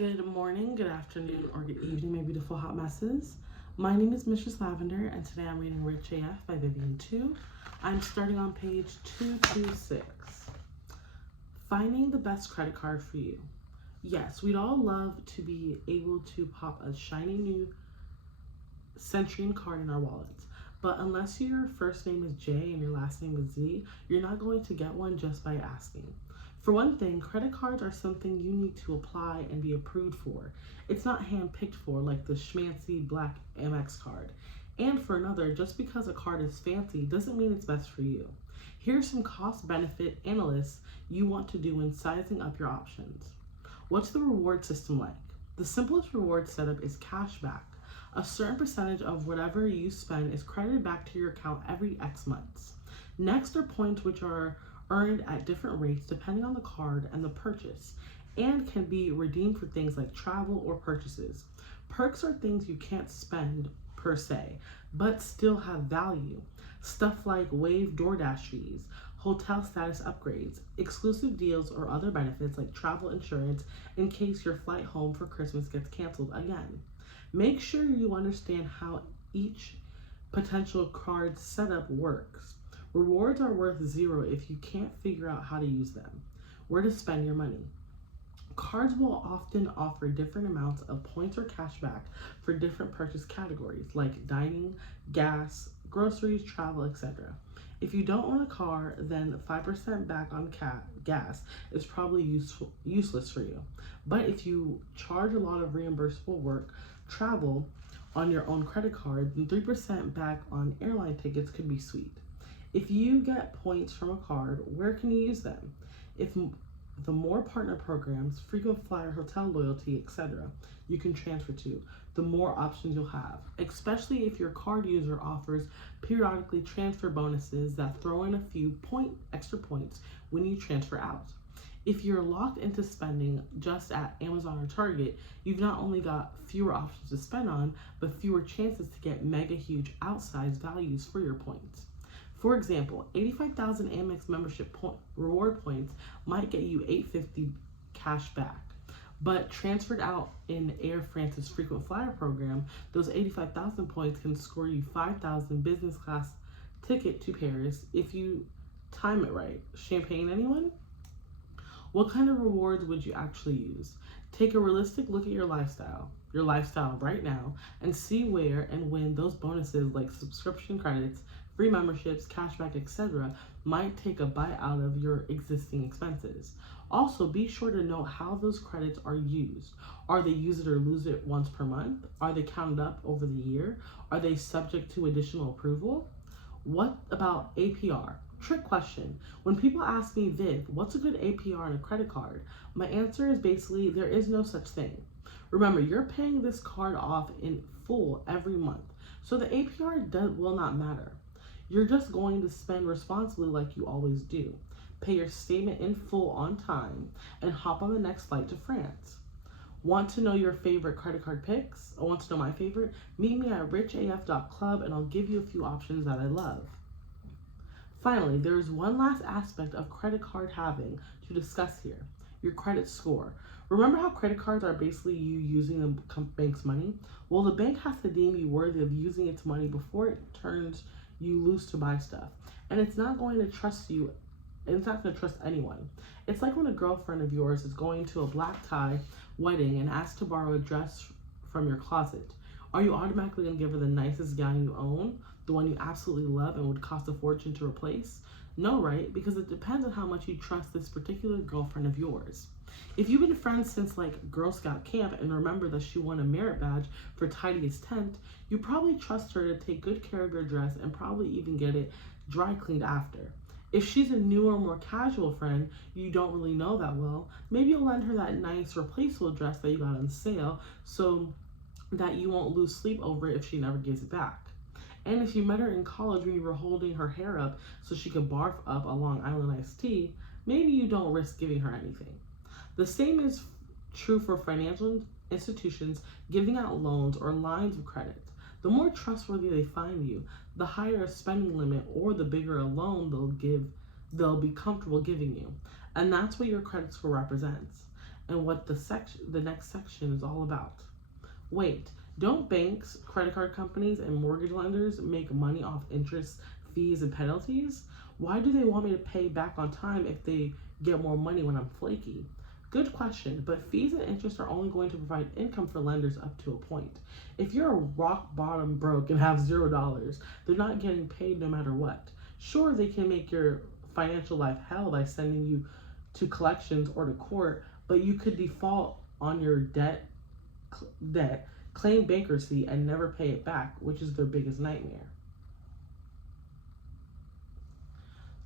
Good morning, good afternoon, or good evening, my beautiful hot messes. My name is Mistress Lavender, and today I'm reading Rich AF by Vivian 2. I'm starting on page 226. Finding the best credit card for you. Yes, we'd all love to be able to pop a shiny new Centurion card in our wallets. But unless your first name is J and your last name is Z, you're not going to get one just by asking. For one thing, credit cards are something you need to apply and be approved for. It's not hand-picked for like the schmancy black Amex card. And for another, just because a card is fancy doesn't mean it's best for you. Here's some cost-benefit analysis you want to do when sizing up your options. What's the reward system like? The simplest reward setup is cashback. A certain percentage of whatever you spend is credited back to your account every X months. Next are points, which are earned at different rates depending on the card and the purchase, and can be redeemed for things like travel or purchases. Perks are things you can't spend per se, but still have value. Stuff like waived DoorDash fees, hotel status upgrades, exclusive deals, or other benefits like travel insurance in case your flight home for Christmas gets canceled again. Make sure you understand how each potential card setup works. Rewards are worth zero if you can't figure out how to use them. Where to spend your money. Cards will often offer different amounts of points or cash back for different purchase categories like dining, gas, groceries, travel, etc. If you don't own a car, then 5% back on gas is probably useless for you. But if you charge a lot of reimbursable travel on your own credit card, then 3% back on airline tickets could be sweet. If you get points from a card, where can you use them? If the more partner programs, frequent flyer hotel loyalty, etc. you can transfer to, the more options you'll have, especially if your card user offers periodically transfer bonuses that throw in a few extra points when you transfer out. If you're locked into spending just at Amazon or Target, you've not only got fewer options to spend on, but fewer chances to get mega huge outsized values for your points. For example, 85,000 Amex membership reward points might get you $850 cash back, but transferred out in Air France's frequent flyer program, those 85,000 points can score you 5,000 business class ticket to Paris if you time it right. Champagne, anyone? What kind of rewards would you actually use? Take a realistic look at your lifestyle right now, and see where and when those bonuses like subscription credits, free memberships, cashback, etc. might take a bite out of your existing expenses. Also, be sure to know how those credits are used. Are they use it or lose it once per month? Are they counted up over the year? Are they subject to additional approval? What about APR? Trick question. When people ask me, Viv, what's a good APR on a credit card? My answer is basically there is no such thing. Remember, you're paying this card off in full every month, so the APR will not matter. You're just going to spend responsibly like you always do. Pay your statement in full on time and hop on the next flight to France. Want to know your favorite credit card picks? I want to know my favorite? Meet me at richaf.club and I'll give you a few options that I love. Finally, there is one last aspect of credit card having to discuss here, your credit score. Remember how credit cards are basically you using the bank's money? Well, the bank has to deem you worthy of using its money before it turns you loose to buy stuff. And it's not going to trust you, and it's not going to trust anyone. It's like when a girlfriend of yours is going to a black tie wedding and asks to borrow a dress from your closet. Are you automatically going to give her the nicest gown you own? The one you absolutely love and would cost a fortune to replace? No, right? Because it depends on how much you trust this particular girlfriend of yours. If you've been friends since like Girl Scout camp and remember that she won a merit badge for tidiest tent, you probably trust her to take good care of your dress and probably even get it dry cleaned after. If she's a newer, more casual friend you don't really know that well, maybe you'll lend her that nice replaceable dress that you got on sale so that you won't lose sleep over it if she never gives it back. And if you met her in college when you were holding her hair up so she could barf up a Long Island iced tea, maybe you don't risk giving her anything. The same is true for financial institutions giving out loans or lines of credit. The more trustworthy they find you, the higher a spending limit or the bigger a loan they'll be comfortable giving you. And that's what your credit score represents. and what the next section is all about. Wait, don't banks, credit card companies, and mortgage lenders make money off interest, fees, and penalties? Why do they want me to pay back on time if they get more money when I'm flaky? Good question, but fees and interest are only going to provide income for lenders up to a point. If you're a rock bottom broke and have $0, they're not getting paid no matter what. Sure, they can make your financial life hell by sending you to collections or to court, but you could default on your debt, claim bankruptcy, and never pay it back, which is their biggest nightmare.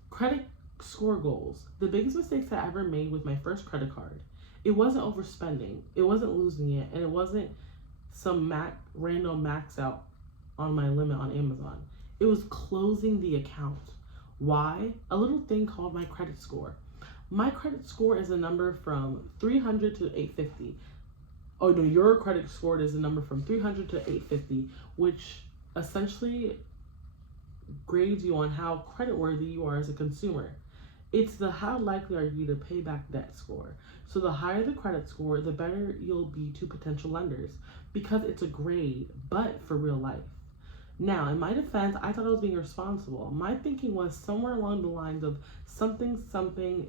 Credit score goals. The biggest mistakes I ever made with my first credit card. It wasn't overspending, it wasn't losing it, and it wasn't some random max out on my limit on Amazon. It was closing the account. Why? A little thing called my credit score. My credit score is a number from 300 to 850. Oh no, your credit score is a number from 300 to 850, which essentially grades you on how creditworthy you are as a consumer. It's the how likely are you to pay back debt score. So the higher the credit score, the better you'll be to potential lenders because it's a grade, but for real life. Now, in my defense, I thought I was being responsible. My thinking was somewhere along the lines of something,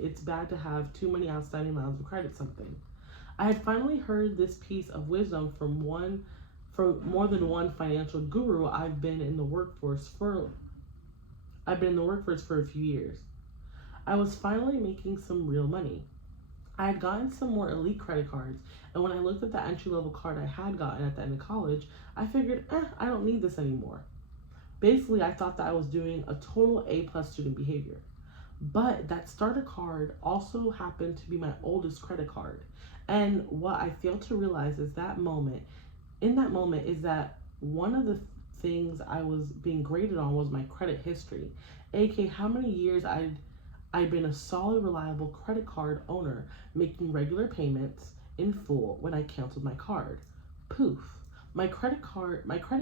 it's bad to have too many outstanding lines of credit, something. I had finally heard this piece of wisdom from more than one financial guru. I've been in the workforce for a few years. I was finally making some real money. I had gotten some more elite credit cards, and when I looked at the entry-level card I had gotten at the end of college, I figured, I don't need this anymore. Basically, I thought that I was doing a total A+ student behavior. But that starter card also happened to be my oldest credit card. And what I failed to realize is that one of the things I was being graded on was my credit history, aka how many years I'd been a solid, reliable credit card owner, making regular payments in full when I canceled my card. Poof. My credit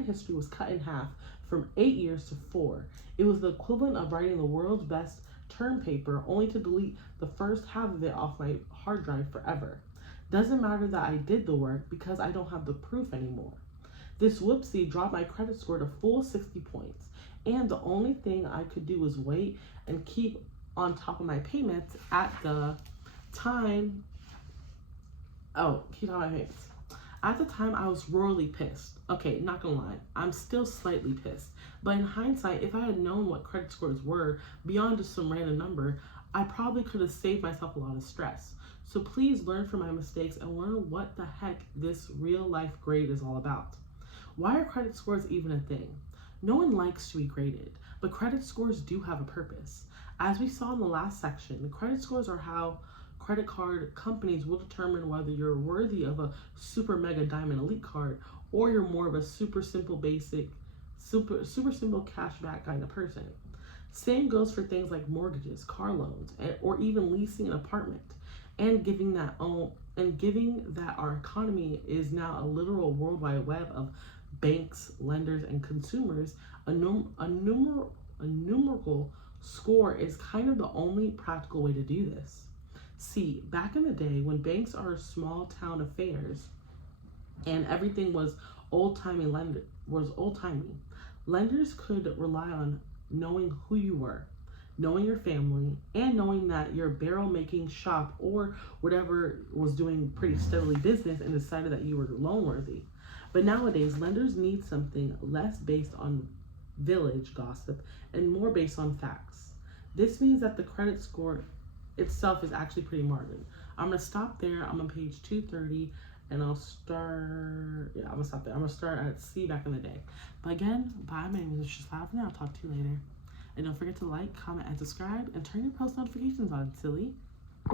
history was cut in half from 8 years to 4. It was the equivalent of writing the world's best term paper only to delete the first half of it off my hard drive forever. Doesn't matter that I did the work because I don't have the proof anymore. This whoopsie dropped my credit score to full 60 points, and the only thing I could do was wait and keep on top of my payments at the time. At the time, I was royally pissed. Okay, not gonna lie, I'm still slightly pissed. But in hindsight, if I had known what credit scores were beyond just some random number, I probably could have saved myself a lot of stress. So please learn from my mistakes and learn what the heck this real life grade is all about. Why are credit scores even a thing? No one likes to be graded, but credit scores do have a purpose. As we saw in the last section, credit scores are how credit card companies will determine whether you're worthy of a super mega diamond elite card or you're more of a super simple cashback kind of person. Same goes for things like mortgages, car loans, or even leasing an apartment. And given that our economy is now a literal worldwide web of banks, lenders, and consumers, a numerical score is kind of the only practical way to do this. See, back in the day when banks are small town affairs and everything was old-timey, lenders could rely on knowing who you were, knowing your family, and knowing that your barrel-making shop or whatever was doing pretty steadily business and decided that you were loan worthy. But nowadays, lenders need something less based on village gossip and more based on facts. This means that the credit score itself is actually pretty margin. I'm gonna stop there. I'm on page 230, and I'm gonna stop there. I'm gonna start at C back in the day. But again, bye. My name is Mistress Lavender. I'll talk to you later. And don't forget to like, comment, and subscribe, and turn your post notifications on, silly.